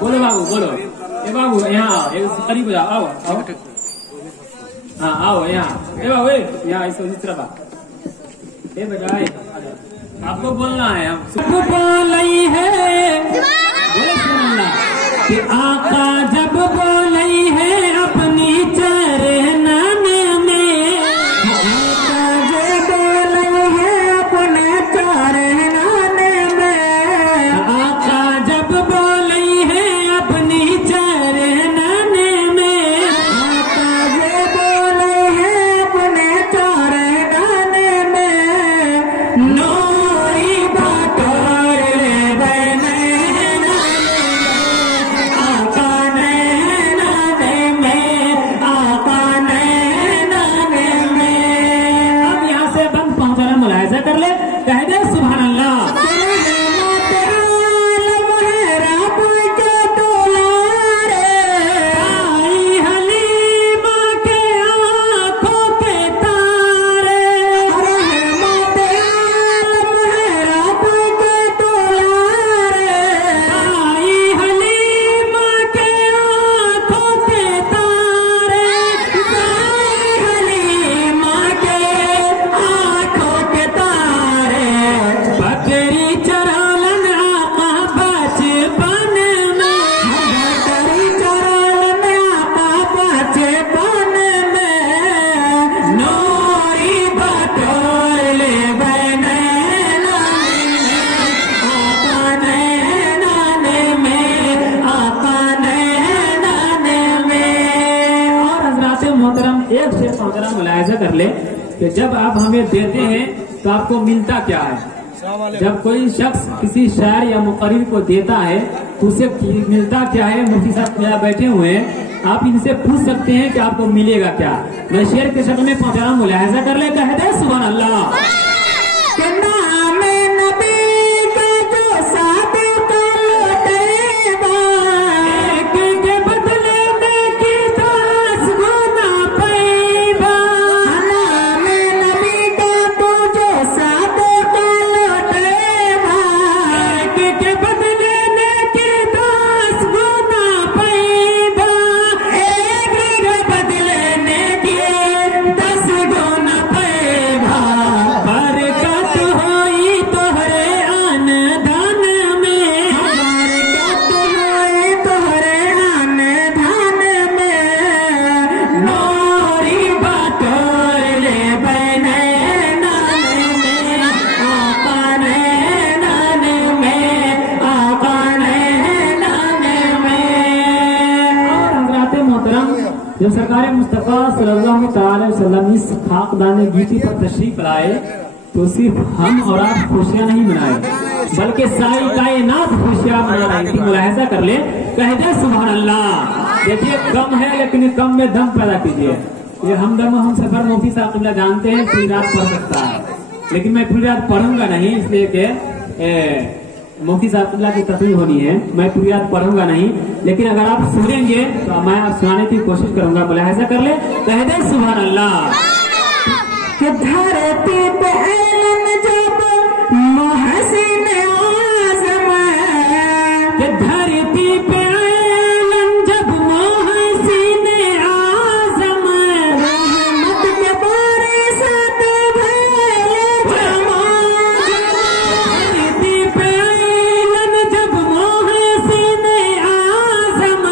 बोलो बाबू बोलो। ए बाबू यहाँ आओ, करीब जाओ, आओ आओ। हाँ आओ यहाँ। ए बाबू यहाँ इस तरफ आ। ए बेटा आपको बोलना है। हम बोलई है बोले सुनना कि आका जब बोलई है अपनी चरणन में, आका जब बोलई है अपने चरणन में, आका जब बोलई है अपनी चरणन में, आका जब बोलई है अपने चरणन में, नूरी बटोर ले बने कर ले, कह दे सुभान अल्लाह। एक शेर मोहतरम मुलाहिजा कर ले कि जब आप हमें देते हैं तो आपको मिलता क्या है। जब कोई शख्स किसी शायर या मुकर्रिर को देता है तो उसे मिलता क्या है। मुफ्ती साहब यहाँ बैठे हुए हैं, आप इनसे पूछ सकते हैं कि आपको मिलेगा क्या। मैं शेर के शक्ल में मोहतरम मुलाहिजा कर ले, कह दे सुभान अल्लाह। जब सरकार मुस्तफा सल्लल्लाहु अलैहि वसल्लम इस खाकदाने गीती पर तशरीफ लाए तो सिर्फ हम और आप खुशियां नहीं मनाए बल्कि सारी कायनात खुशियां मना रही थी। मुलाहिजा कर ले, कह दे सुभान अल्लाह। देखिए कम है लेकिन कम में दम पैदा कीजिए। ये हमदम हम सफर मुफ्ती साहब जानते हैं पूरी रात पढ़ सकता है, लेकिन मैं पूरी रात पढ़ूंगा नहीं, इसलिए कि मुफ्ती साहब की तकलीफ होनी है। मैं पूरी रात पढ़ूंगा नहीं, लेकिन अगर आप सुनेंगे तो मैं आप सुनाने की कोशिश करूंगा। मुलाहिजा कर ले, कह दे सुभान अल्लाह। धरती पे जब मोहसिन आज़म, धरती पे जब मोहसिन आज़म, रहमत के बारिश भले जमा, धरती पे जब मोहसिन आज़म,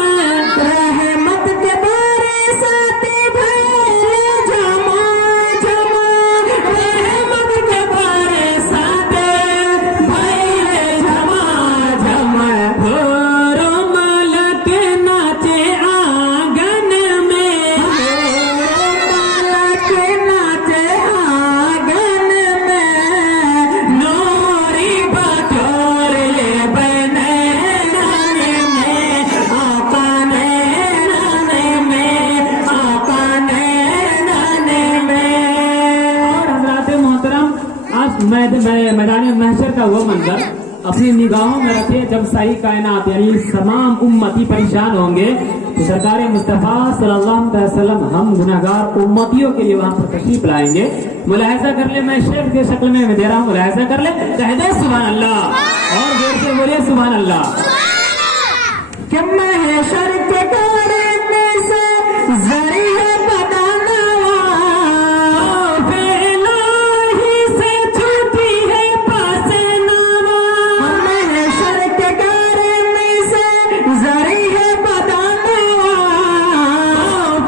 रहमत के बारिश भले जमा जमा, रहमत के बारिश भले जमा जमा। भोरो मलक नाचे आंगन में, मलक नाचे आंगन में, नूरी बटोर ले बने में, आका नैनन में, आका नैनन में। और हज़रात मोहतरम, आज मैदान महशर का वो मंजर अपनी निगाहों में रखे जब सारी कायनात यानी तमाम उम्मती परेशान होंगे तो सरकार मुस्तफा सल्लल्लाहु अलैहि वसल्लम हम गुनाहगार उम्मतियों के लिए वहां पर तशरीफ लाएंगे। मुलाहिजा कर ले, मैं शेर के शक्ल में दे रहा हूँ, मुलाहिजा कर ले, कह दे सुभान अल्लाह। और जोर से बोलिए सुभान अल्लाह। कि महशर के गाड़े में से जरिए बताना बेलाही से छूटी है पासनावा। महशर के गाड़े में से जरिए बताना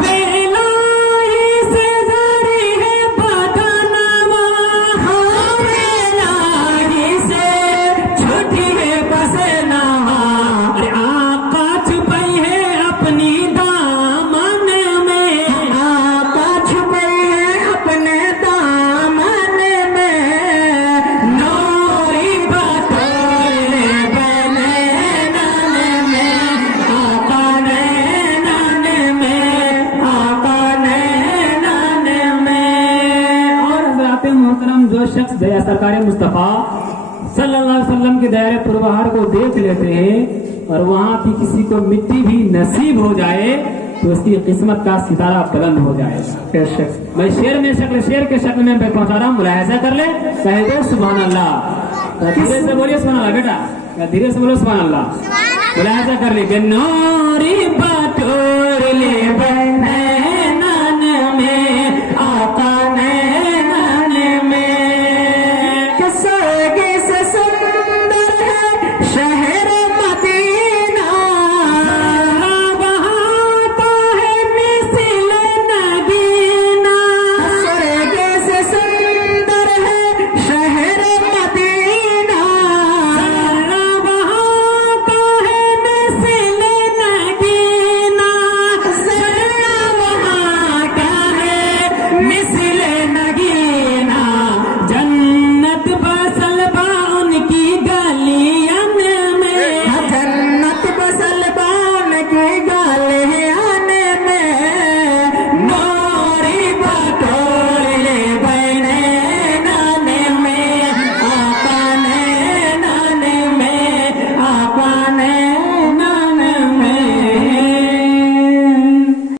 बेलाही से जरी है पासनावा। बेलाही से छूटी है पसनावा। अरे आका छुपाई है अपनी दामन में। आका छुपई है अपने दामन में। नूरी बटोरे बने नन में। आका नैनन में। आका नैनन में। और हज़रात मोहतरम जो शख्स दया सरकार मुस्तफ़ा सल्लल्लाहु अलैहि वसल्लम के दायरे पुरबहार को देख लेते हैं और वहाँ की किसी को मिट्टी भी नसीब हो जाए तो उसकी किस्मत का सितारा बुलंद हो जाएगा। मैं शेर के शक्ल में पहुंचा रहा हूँ, मुलाहिजा कर ले, कह दो सुभान अल्लाह। धीरे से बोलिए सुभान अल्लाह बेटा, धीरे से बोलो सुभान अल्लाह। मुलाहिजा कर ले। नूरी बटोर ले बने